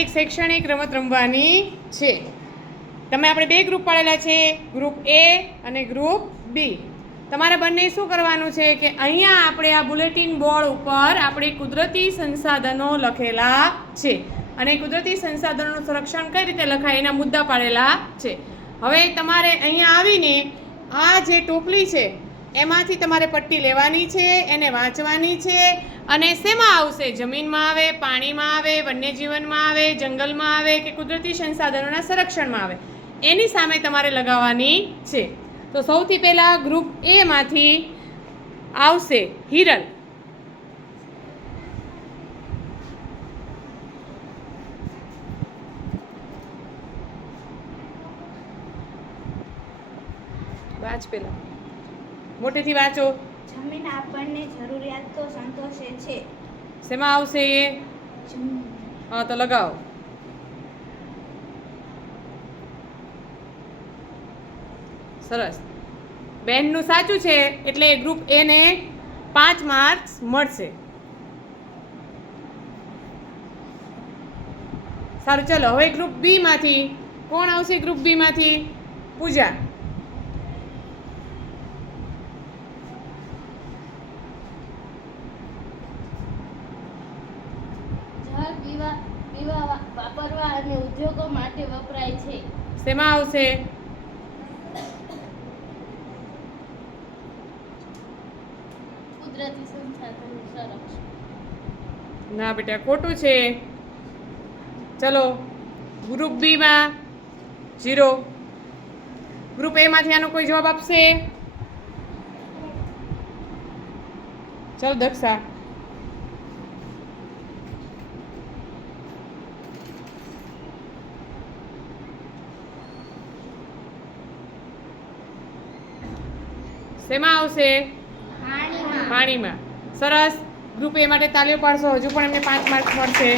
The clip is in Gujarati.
એક શૈક્ષણિક રમત રમવાની છે. તમે આપણે બે ગ્રુપ પાડેલા છે ગ્રુપ એ અને ગ્રુપ બી તમારે બંને શું કરવાનું છે કે અહીંયા આપણે આ બુલેટિન બોર્ડ ઉપર આપણે કુદરતી સંસાધનો લખેલા છે અને કુદરતી સંસાધનોનું સંરક્ષણ કઈ રીતે લખાય એના મુદ્દા પાડેલા છે. હવે તમારે અહીંયા આવીને આ જે ટોપલી છે, એમાંથી તમારે પટ્ટી લેવાની છે, એને વાંચવાની છે અને શેમાં આવશે? જમીનમાં આવે, પાણીમાં આવે, વન્યજીવનમાં આવે, જંગલમાં આવે કે કુદરતી સંસાધનોના સંરક્ષણમાં આવે? એની સામે તમારે લગાવવાની છે. તો સૌથી પહેલાં ગ્રુપ એમાંથી આવશે હિરલ. વાંચ પેલા. મોટેથી વાંચો. જમીન આપણને જરૂરિયાતો સંતોષે છે. શેમાં આવશે એ? હા તો લગાવો. સરસ. બેનનું સાચું છે એટલે ગ્રુપ એને પાંચ માર્ક્સ મળશે. સારું ચલો હવે ગ્રુપ બીમાંથી કોણ આવશે ગ્રુપ બી માંથી? પૂજા. પીવા પીવા વાપરવા અને ઉદ્યોગો માટે વપરાય છે. શેમાં આવશે? કુદરતી સંસાધનનું સંરક્ષણ. ના બેટા ખોટું છે. ચલો ગ્રુપ બીમાં જીરો ગ્રુપ એમાંથી આનો કોઈ જવાબ આપશે? ચલો દક્ષા. શેમાં આવશે? પાણીમાં. પાણીમાં. સરસ. ગ્રુપ એ માટે તાલીઓ પાડશો. હજુ પણ એમને પાંચ માર્ક મળશે.